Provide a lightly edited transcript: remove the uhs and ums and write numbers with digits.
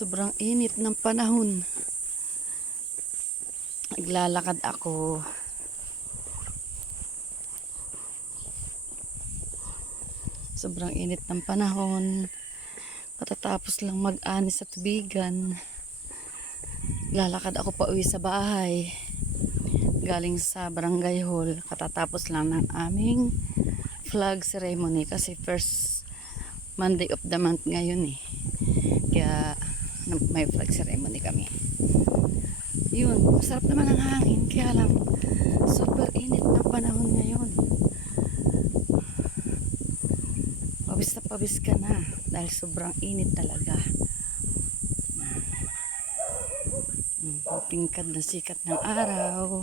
Sobrang init ng panahon. Naglalakad ako. Sobrang init ng panahon. Katatapos lang mag-ani sa tubigan. Lalakad ako pa uwi sa bahay. Galing sa barangay hall. Katatapos lang ng aming flag ceremony. Kasi first Monday of the month ngayon eh. Kaya may flag ceremony kami. Yun, masarap naman ang hangin. Kaya lang, super init ng panahon ngayon. Pawis na pawis ka na. Dahil sobrang init talaga. Tingkad na sikat ng araw.